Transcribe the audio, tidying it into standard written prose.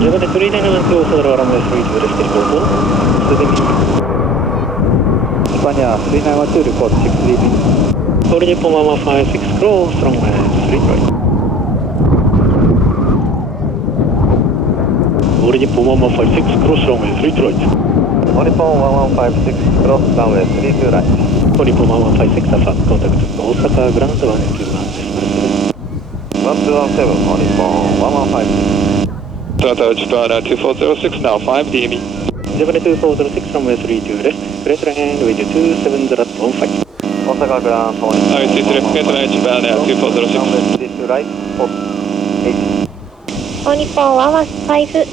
JA821A runway 32 left, report. España, 3912, report 6 leaving. Origin Puma 156 close, runway 3 right. Origin Puma 156 cross, runway 3 right. Nippon 1156, cross runway 32 right. Origin Puma 156 Alpha, contact Osaka Ground 121 1217, Nippon 115. Toyota Japan 2406, now 5 DME. Japan 2406, runway 32 left, press right hand, with 27.15. Osaka Ground 1. I see Japan 2406. Runway 32 right, 8. Nippon 156